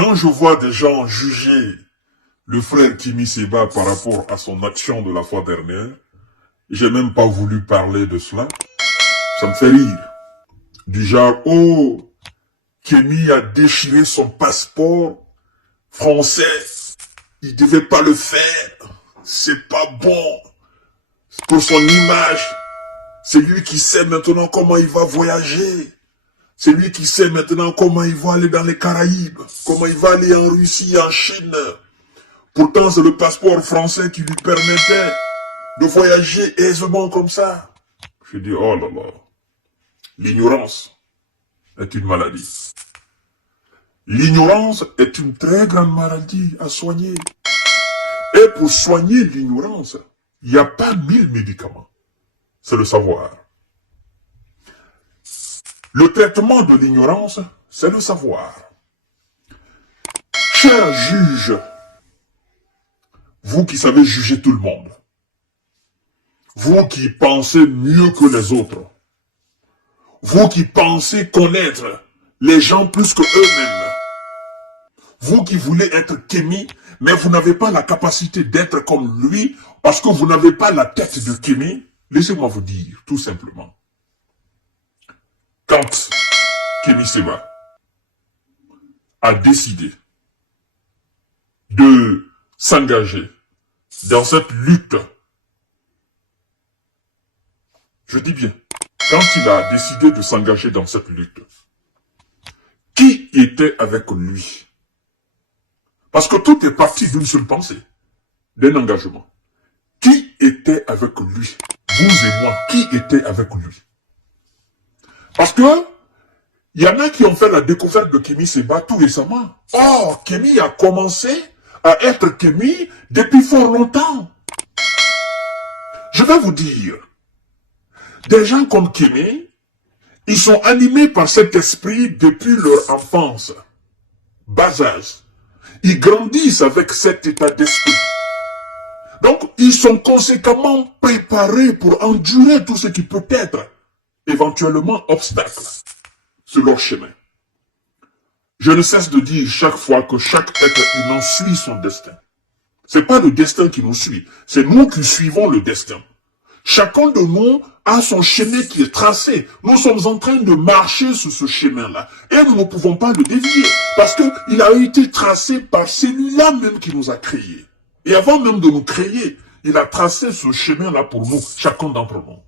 Quand je vois des gens juger le frère Kimi Seba par rapport à son action de la fois dernière, j'ai même pas voulu parler de cela. Ça me fait rire. Du genre, oh, Kimi a déchiré son passeport français. Il devait pas le faire. C'est pas bon. Pour son image. C'est lui qui sait maintenant comment il va voyager. C'est lui qui sait maintenant comment il va aller dans les Caraïbes. Comment il va aller en Russie, en Chine. Pourtant, c'est le passeport français qui lui permettait de voyager aisément comme ça. Je dis, oh là là. L'ignorance est une maladie. L'ignorance est une très grande maladie à soigner. Et pour soigner l'ignorance, il n'y a pas 1000 médicaments. C'est le savoir. Le traitement de l'ignorance, c'est le savoir. Chers juges, vous qui savez juger tout le monde, vous qui pensez mieux que les autres, vous qui pensez connaître les gens plus que eux-mêmes, vous qui voulez être Kémy, mais vous n'avez pas la capacité d'être comme lui, parce que vous n'avez pas la tête de Kémy, laissez-moi vous dire, tout simplement. Quand Kémy Seba a décidé de s'engager dans cette lutte, je dis bien, quand il a décidé de s'engager dans cette lutte, qui était avec lui? Parce que tout est parti d'une seule pensée, d'un engagement. Qui était avec lui? Vous et moi, qui était avec lui? Parce que, il y en a qui ont fait la découverte de Kémy Seba tout récemment. Or, Kémy a commencé à être Kémy depuis fort longtemps. Je vais vous dire, des gens comme Kémy, ils sont animés par cet esprit depuis leur enfance. Bas âge. Ils grandissent avec cet état d'esprit. Donc, ils sont conséquemment préparés pour endurer tout ce qui peut être éventuellement obstacle sur leur chemin. Je ne cesse de dire chaque fois que chaque être humain suit son destin. C'est pas le destin qui nous suit, c'est nous qui suivons le destin. Chacun de nous a son chemin qui est tracé. Nous sommes en train de marcher sur ce chemin-là. Et nous ne pouvons pas le dévier. Parce qu'il a été tracé par celui-là même qui nous a créés. Et avant même de nous créer, il a tracé ce chemin-là pour nous, chacun d'entre nous.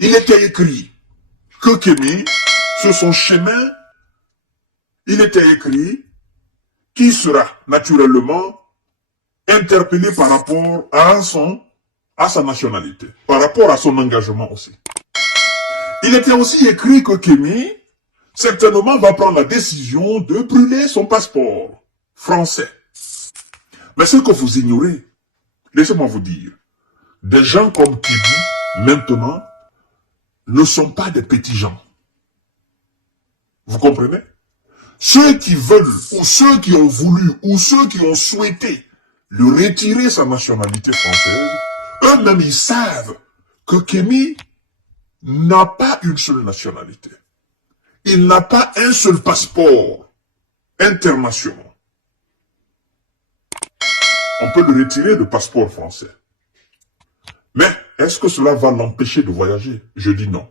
Il était écrit que Kémy, sur son chemin, il était écrit qu'il sera naturellement interpellé par rapport à sa nationalité, par rapport à son engagement aussi. Il était aussi écrit que Kémy, certainement, va prendre la décision de brûler son passeport français. Mais ce que vous ignorez, laissez-moi vous dire, des gens comme Kémy, maintenant, ne sont pas des petits gens. Vous comprenez? Ceux qui veulent, ou ceux qui ont voulu, ou ceux qui ont souhaité lui retirer sa nationalité française, eux-mêmes, ils savent que Kémy n'a pas une seule nationalité. Il n'a pas un seul passeport international. On peut lui retirer le passeport français. Mais est-ce que cela va l'empêcher de voyager? Je dis non.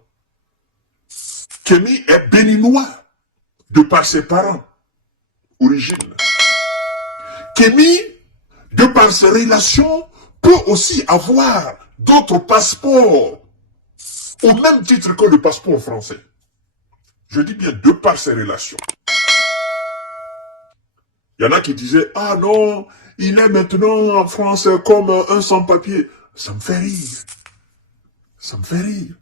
Kémy est béninois de par ses parents, origine. Kémy, de par ses relations, peut aussi avoir d'autres passeports au même titre que le passeport français. Je dis bien de par ses relations. Il y en a qui disaient, ah non, il est maintenant en France comme un sans-papier. Ça me fait rire. Ça me fait rire.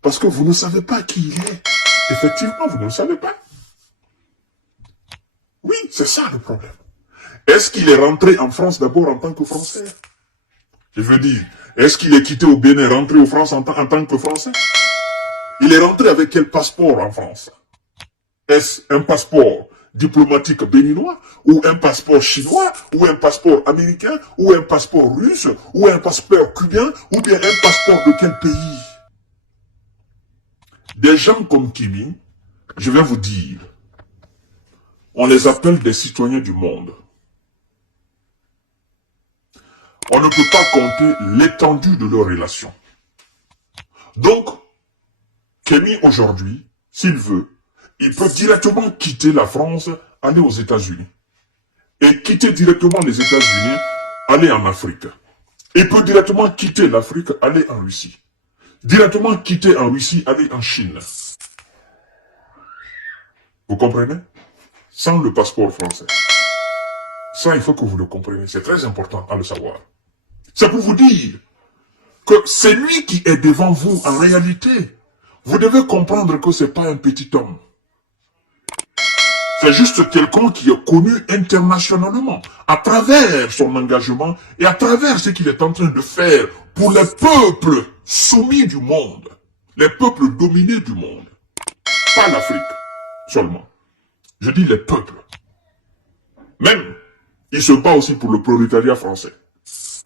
Parce que vous ne savez pas qui il est. Effectivement, vous ne le savez pas. Oui, c'est ça le problème. Est-ce qu'il est rentré en France d'abord en tant que Français? Je veux dire, est-ce qu'il est quitté au Bénin, rentré en France en tant que Français? Il est rentré avec quel passeport en France? Est-ce un passeport diplomatique béninois, ou un passeport chinois, ou un passeport américain, ou un passeport russe, ou un passeport cubain, ou bien un passeport de quel pays? Des gens comme Kémy, je vais vous dire, on les appelle des citoyens du monde. On ne peut pas compter l'étendue de leurs relations. Donc, Kémy aujourd'hui, s'il veut, il peut directement quitter la France, aller aux États-Unis. Et quitter directement les États-Unis, aller en Afrique. Il peut directement quitter l'Afrique, aller en Russie. Directement quitter en Russie, aller en Chine. Vous comprenez? Sans le passeport français. Ça, il faut que vous le compreniez. C'est très important à le savoir. C'est pour vous dire que c'est lui qui est devant vous en réalité. Vous devez comprendre que ce n'est pas un petit homme. C'est juste quelqu'un qui est connu internationalement à travers son engagement et à travers ce qu'il est en train de faire pour les peuples soumis du monde, les peuples dominés du monde. Pas l'Afrique seulement. Je dis les peuples. Même, il se bat aussi pour le prolétariat français,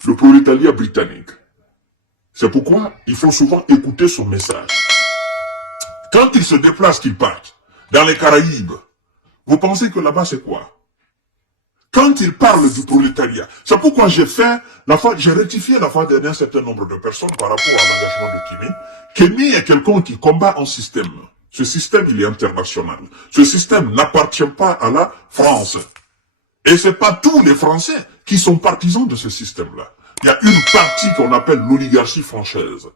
le prolétariat britannique. C'est pourquoi il faut souvent écouter son message. Quand il se déplace, qu'il parte dans les Caraïbes, vous pensez que là-bas c'est quoi? Quand il parle du prolétariat, c'est pourquoi j'ai rectifié la fois dernière un certain nombre de personnes par rapport à l'engagement de Kémy. Kémy est quelqu'un qui combat un système. Ce système, il est international. Ce système n'appartient pas à la France. Et c'est pas tous les Français qui sont partisans de ce système-là. Il y a une partie qu'on appelle l'oligarchie française.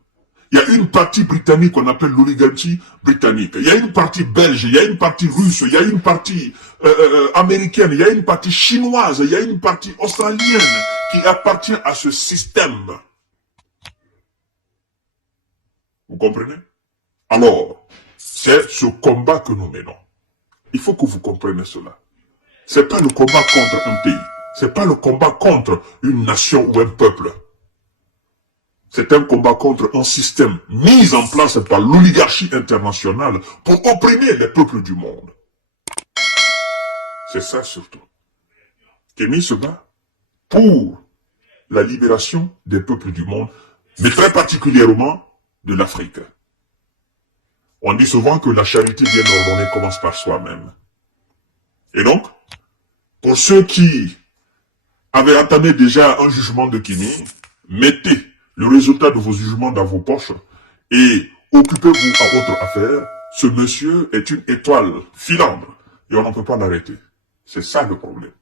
Il y a une partie britannique qu'on appelle l'oligarchie britannique. Il y a une partie belge, il y a une partie russe, il y a une partie américaine, il y a une partie chinoise, il y a une partie australienne qui appartient à ce système. Vous comprenez? Alors, c'est ce combat que nous menons. Il faut que vous compreniez cela. C'est pas le combat contre un pays. C'est pas le combat contre une nation ou un peuple. C'est un combat contre un système mis en place par l'oligarchie internationale pour opprimer les peuples du monde. C'est ça surtout. Kémy se bat pour la libération des peuples du monde, mais très particulièrement de l'Afrique. On dit souvent que la charité bien ordonnée commence par soi-même. Et donc, pour ceux qui avaient entamé déjà un jugement de Kémy, mettez le résultat de vos jugements dans vos poches et occupez-vous à autre affaire. Ce monsieur est une étoile filante et on ne peut pas l'arrêter. C'est ça le problème.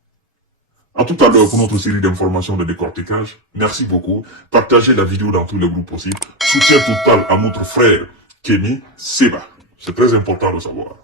À tout à l'heure pour notre série d'informations de décortiquage. Merci beaucoup. Partagez la vidéo dans tous les groupes possibles. Soutien total à notre frère Kémy Séba. C'est très important de savoir.